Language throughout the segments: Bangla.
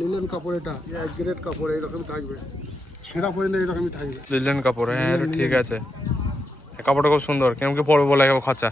লিলেন কাপড়, এটা এক গ্রেড কাপড়, এইরকম থাকবে, ছেঁড়া পর্যন্ত এইরকমই থাকবে। লিলেন কাপড়, হ্যাঁ ঠিক আছে, কাপড়টা খুব সুন্দর। কেমন কি পড়বে বলে খরচা?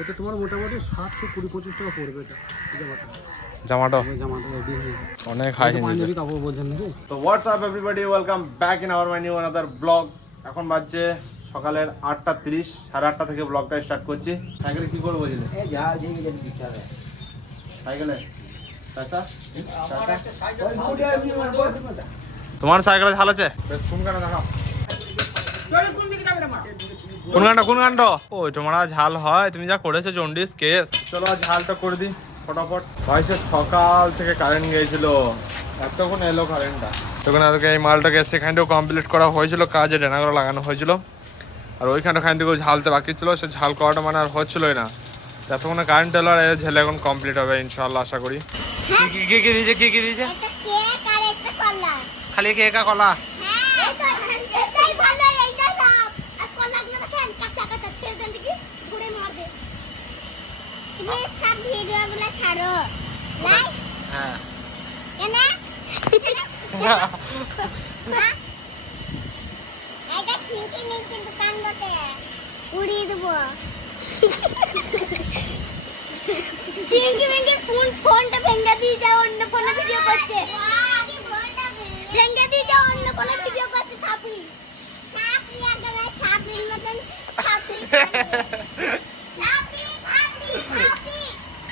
এটা তোমার মোটামুটি 720-25 টাকা পড়বে। এটা জামাটা অনেক হাই পাঞ্জাবি কাপড় বলছেন নাকি? তো WhatsApp everybody, welcome back in our my new another blog. এখন বাজছে সকালের 8:30, 8:30 থেকে ব্লগটা স্টার্ট করছি। সাইকেলে কি করবো বলছিলে? সাইকেলে তোমার সাইকেলে ঝাল আছে? বেশ, কোন গানটা দেখাও, কোন গানটা? ও তোমার ঝাল হয়, তুমি যা করেছো জন্ডিস কেস। চলো ঝালটা করে দিই ফটাফট। ভাইসে সকাল থেকে কারেন্ট গিয়েছিল, এতক্ষণ এলো কারেন্টটা। তখন আজকে এই মালটাকে সেখানটাও কমপ্লিট করা হয়েছিল, কাজে ডেনাগুলো লাগানো হয়েছিল। আর ওইখানটা খান থেকে ঝালতে বাকি ছিল, সে ঝাল করাটা মানে আর হচ্ছিলই না। এতক্ষণ কারেন্ট এলো, আর ঝেলে এখন কমপ্লিট হবে ইনশাল্লাহ, আশা করি। কি দিয়েছে? কি দিয়েছে? খালি কেক আর কলা? ফোনটা ভেঙে দিয়ে যাও, অন্য ফোনে ভিডিও করছে। ভেঙে দিয়ে যাও, অন্য ফোনে ভিডিও করছে। ছাপড়ি ছাপড়ি আগে ছাপড়ির মতন ছাপড়ি ছাপড়ি ছাপড়ি ছাপড়ি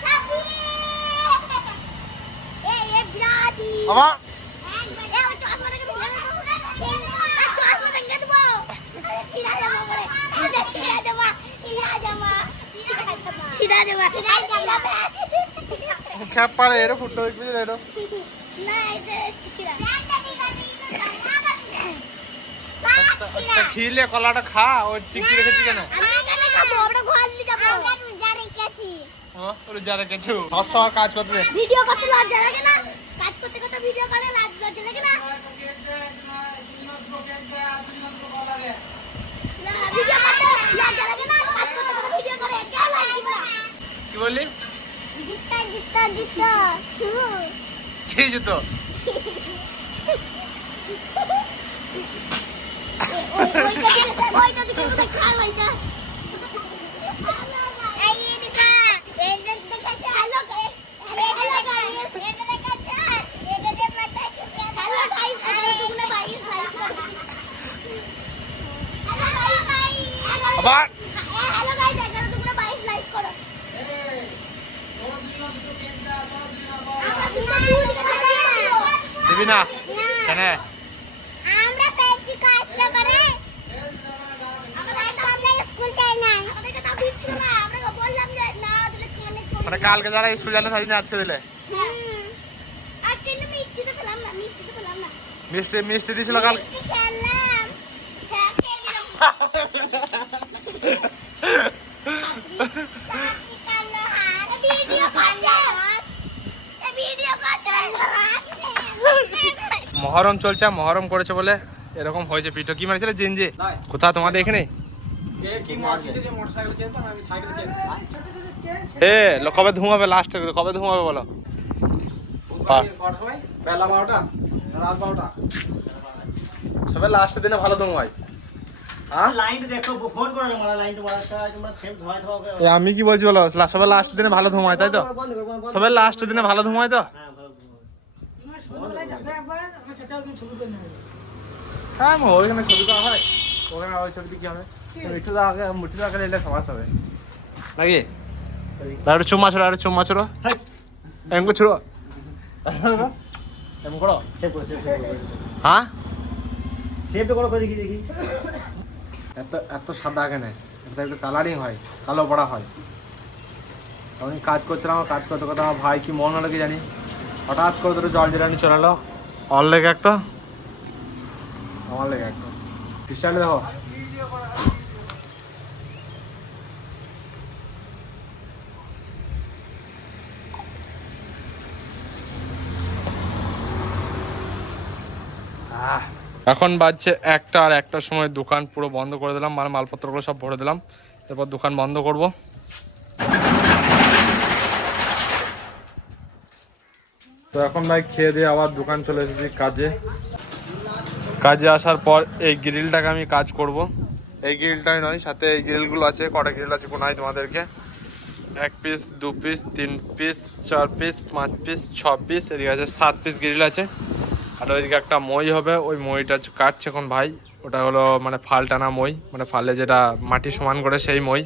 ছাপড়ি এ ব্রাদি বাবা একবার এ ওই চশমাটাকে ভেঙে দাও, চশমা ভেঙে দেবো। আরে ছিড়া জামা পরে, এটা ছিড়া জামা, ছিড়া জামা, ছিড়া জামা, ছিড়া জামা। খ্যাপ পারে এরো ফুটো দেখবি এরো না, এটা ছিড়া। খিলে কলাটা খা, ওই চিংড়ি রেখেছি কেন? আমি এখানে খাবো, আমরা ঘর নিয়ে যাবো। আমরা রোজা রেখেছি। ওর যারা কিছু সব কাজ করতে ভিডিও করতে লজ্জা লাগে না? কাজ করতে করতে ভিডিও করে লজ্জা লাগে না? না, ভিডিও করতে লজ্জা লাগে না? কাজ করতে করতে ভিডিও করে কেউ লাইক দিবে না। কি বললি? জিত্তা জিত্তা জিত্তা সু কি জুতো? ওইটা দিকে কোথায় খাল ওইটা? এই দিকে এই দিকে হ্যালো গাইস, হ্যালো গাইস, এটা দেখাচ্ছে, এটা দে মাথা চুপে। হ্যালো গাইস, আরে তোমরা গাইস লাইক করো। হ্যালো গাইস, আবার হ্যালো গাইস, আরে তোমরা গাইস লাইক করো। দিবি না কেন? আমরা পেয়েছি কাজটা করে, আমরা স্কুল যাই নাই, আমাদেরকে তাও দিচ্ছিল না। আমরা বললাম যে না দিলে কেন চলে। মানে কালকে যারা স্কুল জানে তাই না আজকে দিলে? আর কিন্তু মিষ্টি তো পেলাম না, মিষ্টি তো পেলাম না। মিষ্টি দিয়েছিল কাল। মিষ্টি খেলাম, হ্যাঁ খেয়ে দিলাম। ভিডিও করছে, ভিডিও করছে। মহরম চলছে, মহরম করেছে বলে এরকম হয়েছে। পিঠো কি মারছিল জিনজি? কোথা তোমাদের এখানে? হে কবে ধুমাবে? লাস্ট কবে ধুমাবে বলো? বেলা 12টা, রাত 12টা, সবাই লাস্টের দিনে ভালো ধুমায়। আমি কি বলছি বলো, সবাই লাস্টের দিনে ভালো ধুমায়, তাই তো? সবাই লাস্টের দিনে ভালো ধুমায় তো? হ্যাঁ, ওইখানে ছবি দেওয়া হয়, ওখানে ওই ছবিটি কি হবে? মুঠি আগে নিলে সমাজ হবে নাকি? একটু চুম্মা ছোড়ো, একটু চুম্মা ছোড়ো, এমন করে ছোড়ো, এমন করো। হ্যাঁ, সেভটা করো, দেখি দেখি। এত সাদা কেন? এটা একটু কালারিং হয়, কালো পড়া হয়। আমি কাজ করছিলাম, কাজ করতে করতে আমার ভাই কি মন হলো কি জানি, হঠাৎ করে তোর জল জিরানি চলে এলো। অল লেগে একটা, আমার লেগে একটা। খ্রিস্টানে দেখো, এখন বাজছে 1টা, আর 1টার সময় দোকান পুরো বন্ধ করে দিলাম, মানে মালপত্রগুলো সব ভরে দিলাম, তারপর দোকান বন্ধ করব। তো এখন ভাই খেয়ে দিয়ে আবার দোকান চলে এসেছি কাজে আসার পর এই গ্রিলটাকে আমি কাজ করব। এই গ্রিলটাই নয়, সাথে এই গ্রিলগুলো আছে, কটা গ্রিল আছে কোনায় তোমাদেরকে, 1 piece 2 piece 3 piece 4 piece 5 piece 6 piece, এদিকে আছে 7 পিস গ্রিল আছে। আর ওইদিকে একটা মই হবে, ওই মইটা কাটছে এখন ভাই। ওটা হলো মানে ফাল টানা মই, মানে ফালে যেটা মাটি সমান করে সেই মই।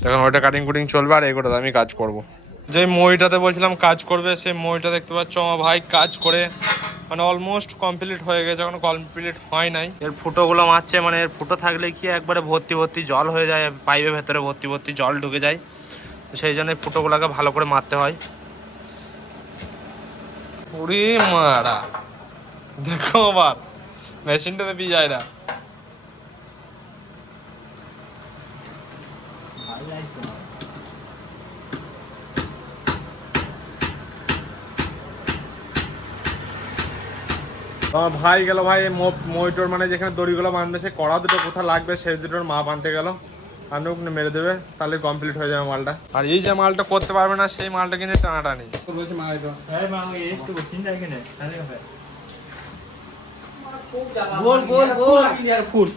তখন ওইটা কাটিং কুটিং চলবে, আর এগুলোতে আমি কাজ করব। যে মইটাতে বলছিলাম কাজ করবে, সেই মইটা দেখতে পাচ্ছ আমার ভাই কাজ করে মানে অলমোস্ট কমপ্লিট হয়ে গেছে, এখনো কমপ্লিট হয় নাই। এর ফুটোগুলো মারছে, মানে এর ফুটো থাকলে কি একবারে ভর্তি ভর্তি জল হয়ে যায়, পাইপের ভেতরে ভর্তি ভর্তি জল ঢুকে যায়, তো সেই জন্য ফুটোগুলোকে ভালো করে মারতে হয়। ওরে মারা, দেখো আবার মেশিনটাতে পি যায় না। ভাই গেল ভাই মইটোর মানে যেখানে দড়িগুলো বাঁধবে সেই কড়া দুটো কোথা লাগবে সেই দুটোর মাপ আনতে গেল, আনতে মেরে দেবে, তাহলে কমপ্লিট হয়ে যাবে মালটা। আর এই যে মালটা করতে পারবে না সেই মালটা কিনে টানাটানি গোল গোল গোল ফুল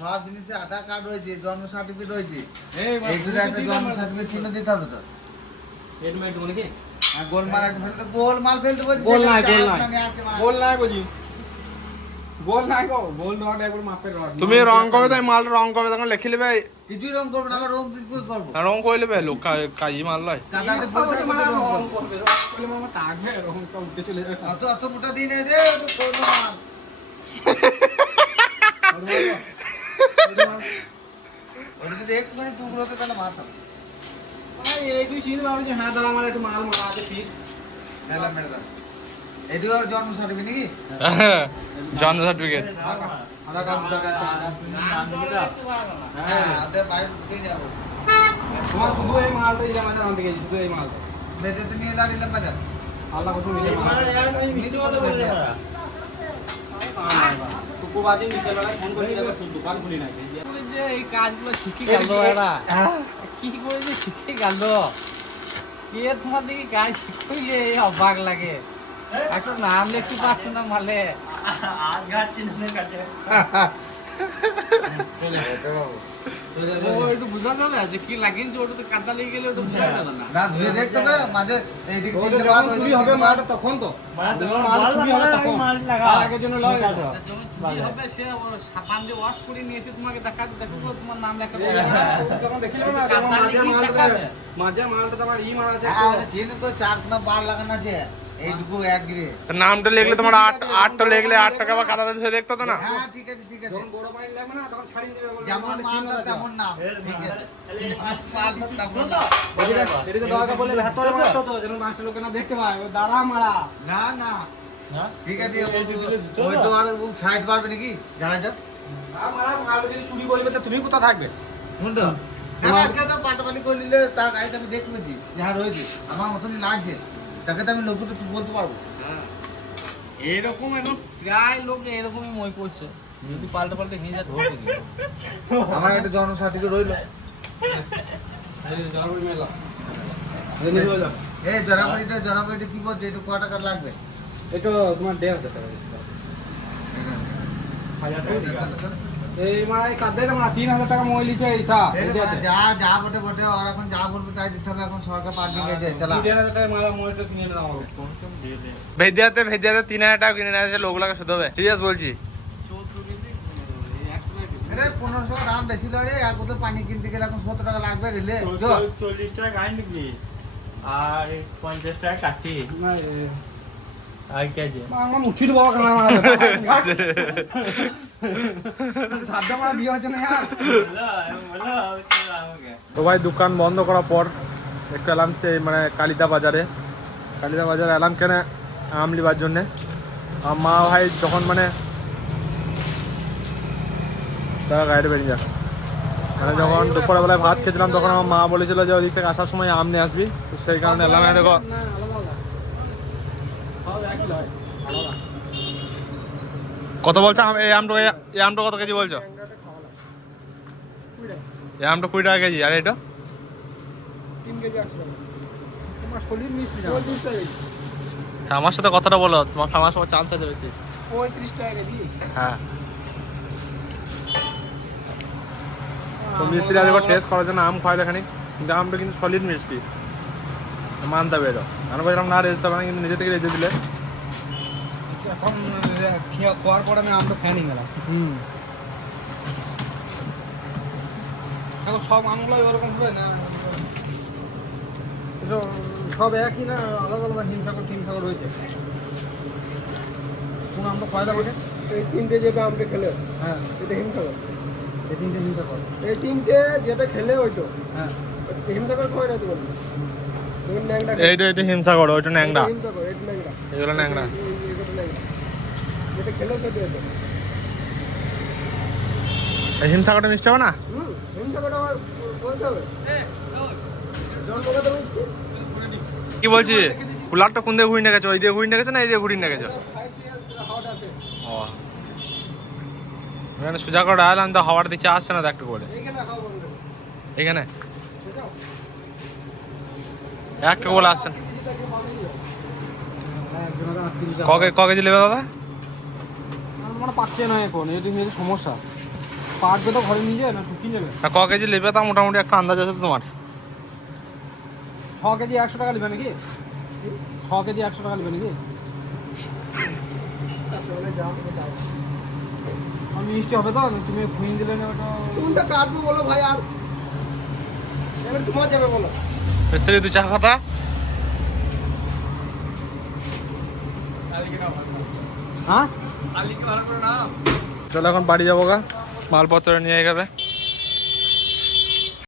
সব জিনিসে আধার কার্ড রয়েছে, জন্ম সার্টিফিকেট রয়েছে, এই দুটো একটা জন্ম সার্টিফিকেট চিহ্ন দিতে হবে তো। গোলমাল একটা ফেলতে, গোলমাল ফেলতে বলছি, গোল নাই বুঝি, গোল নাই গো, গোল নট একবার মাপের রড। তুমি রং করবে, তাই মাল রং করবে, তখন লিখে নেবে। কিছুই রং করবে না, আমরা রং কি করব? রং করে নেবে, লোক কাজী মাল লয়। কাকাতে বলতে বলে রং করবে, বলে মামা টাকবে, রং করতে চলে যাবে। অত অত মোটা দিন রে, তো কোন মাল ওটা যদি একটু মানে টুকরো হতে তাহলে মারতাম। এই তুই চিনতে পারবি যে হ্যাঁ, দাঁড়া আমার একটু মাল মারা আছে পিস মেলা মেরে দাও। এটি ওর জন্ম সার্টিফিকেট নাকি? জন্ম সার্টিফিকেট আধার কার্ড হ্যাঁ, আদে বাইরে ঢুকে যাবো। তোমার শুধু এই মালটা এই জামাতে আনতে গেছি, শুধু এই মাল বেঁচে তো নিয়ে লাড়িলাম বাজার। আল্লাহ কত মিলে মাল মিছে কথা বলে টুকুবাজি নিচে বেলায় ফোন করে যাবে, দোকান খুলি নাই যে এই কাজগুলো শিখে গেল এরা, কি করে যে শিখে গেল, কে তোমার দিকে কাজ শিখলে এই অবাক লাগে। একটা নাম লিখতে পারছো না মালে, আজ গাছি না কাটে একটু বুঝা যাবে যে কি লাগিয়েছে, ওটা তো কাদা লেগে গেলে ওটা বোঝা যাবে না। না ধুয়ে দেখতে না মাঝে এইদিকে চুরি হবে মালটা, তখন তো মাল চুরি হবে, তখন মাল লাগা আগে জন্য লয় চুরি হবে, সে সাবান দিয়ে ওয়াশ করে নিয়ে এসে তোমাকে দেখাতে, দেখো তোমার নাম লেখা তখন দেখিলে না মাঝে মালটা তোমার ই মারা আছে, চিনি তো 4 না 12 লাগানো আছে এইটুকু এক গিরে। নামটা লিখলে তোমার 8টা লিখলে 8 টাকা বা কাদাতে ধুয়ে দেখতো তো না। হ্যাঁ ঠিক আছে ঠিক আছে, যখন বড় পানি লাগবে না তখন ছাড়িয়ে দিবে, যেমন মালটা তেমন নাম, ঠিক আছে মালটা তেমন না এদিকে দরকার বলে ভেতরে মারতো তো, যেন মাংস লোকে না দেখতে পায়, ওই দাঁড়া মারা না না ঠিক আছে। ওই তো আর ছাড়াইতে পারবে নাকি জানাটা না মারা, মালটা যদি চুরি করবে তো তুমি কোথা থাকবে শুনতো না। আজকে তো পাটাপাটি করে নিলে তার গাড়িতে আমি দেখতে পেয়েছি যাহা রয়েছে, আমার মতনই লাগছে, তাকে তো আমি লোকটা বলতে পারবো। এরকম এখন প্রায় লোক এরকমই মই করছে, যদি পাল্টে পাল্টে নিয়ে যায় ধরে দিবে। আমার একটা জন্ম সার্টিফিকেট রইলো, এই জরাবাড়িটা কি বলছে, এটা কত টাকা লাগবে? এটা তোমার 1,500 টাকা। এই মানে কাদের মানে 3,000 টাকা মই লিছে এইটা, যা যা বটে বটে, আর এখন যা বলবে তাই দিতে হবে, এখন সরকার পার দিয়ে যায়। চলা 1,500 টাকা মারা মইটা কিনে দাও আমার কোন সব দিয়ে দে। ভেদিয়াতে 3,000 টাকা কিনে নিয়ে আসে, লোকগুলোকে শুধু হবে সিরিয়াস বলছি। আরে 1500 দাম বেশি লয়, এক বোতল পানি কিনতে গেলে এখন 70 টাকা লাগবে রিলে। 40 টাকা গাইন নিবি আর 50 টাকা কাটি আর কি আছে বাংলা মুঠির বাবা কানা মারা সাদা মারা বিয়ে হচ্ছে না यार। তো ভাই দোকান বন্ধ করার পর একটু এলাম মানে কালিদা বাজারে এলাম কেন আম লিবার জন্যে। মা ভাই যখন মানে তারা গাড়িতে বেরিয়ে যাক মানে যখন দুপুরে বেলায় ভাত খেয়েছিলাম তখন আমার মা বলেছিল যে ওদিক থেকে আসার সময় আম নিয়ে আসবি, তো সেই কারণে এলাম। দেখো না আলাদা আলাদা সব একই নয়, আলাদা। কত বলছো এই আমটা কত কেজি বলছো? এই আমটা 20 টাকা কেজি, আর এটা 3 কেজি 100 টাকা। তোমার শরীর মিষ্টি না 35 টাকা কেজি। হ্যাঁ, আমার সাথে কথাটা বলো, তোমার ফেমাস হওয়ার চান্স আছে বেশি। 35 টাকা কেজি। হ্যাঁ, তো মিস্ত্রি আজকে টেস্ট করার জন্য আম খাওয়াইলো এখানে, কিন্তু আমটা কিন্তু সলিড মিষ্টি, মানতে হবে এটা। আমি বলছিলাম না রেজতে হবে না, কিন্তু নিজে থেকে রেজে দিলে। এখন খাওয়ার পর আমি আমটা খেয়ে নিয়ে গেলাম। এখন সব আমগুলো ওরকম হবে না, সব একই না, আলাদা আলাদা হিমসাগর রয়েছে। কোন আমটা ফায়দা ওঠে? এই 3টে যেটা আমরা খেলে, হ্যাঁ এটা হিমসাগর। এই 3টে হিমসাগর। এই 3টে যেটা খেলে ওই তো হ্যাঁ হিমসাগর খাওয়াই না তো বলবো। তুমি ন্যাংটা এইটা হিমসাগর, ওইটা ন্যাংরা, হিমসাগর, এটা ন্যাংরা। এগুলো ন্যাংরা। এইটা ন্যাংরা। যেটা খেলে সেটা এটা। এই হিমসাগরটা মিষ্টি হবে না? হিমসাগরটা আবার বলতে হবে। জন্মগত মিষ্টি। কি বলছি, কুলারটা কোন দিকে ঘুরিয়ে নিয়ে গেছো? ওই দিয়ে ঘুরিয়ে নিয়ে গেছো না এই দিয়ে ঘুরিয়ে নিয়ে গেছো? ও, এখানে সোজা করে আইলাম তো হাওয়ার দিচ্ছে, আসছে না তো একটু করে। এখানে একটু বলে আসছে না। ক কেজি নেবে দাদা? মানে পাচ্ছে না এখন, এটা নিয়ে সমস্যা। পাটবে তো ঘরে নিয়ে যায় না, কিনে যাবে। ক কেজি নেবে তা মোটামুটি একটা আন্দাজ আছে তো তোমার? 6 কেজি 100 টাকা নেবে নাকি? 6 কেজি 100 টাকা নেবে নাকি? আমি মিষ্টি হবে তো, তুমি খুইন দিলে না ওটা। তুমি তো কাটবো বলো ভাই, আর এবার তোমার যাবে বলো। মিস্ত্রি তুই চা কথা। হ্যাঁ চলো এখন বাড়ি যাবো গা, মালপত্র নিয়ে যাবে।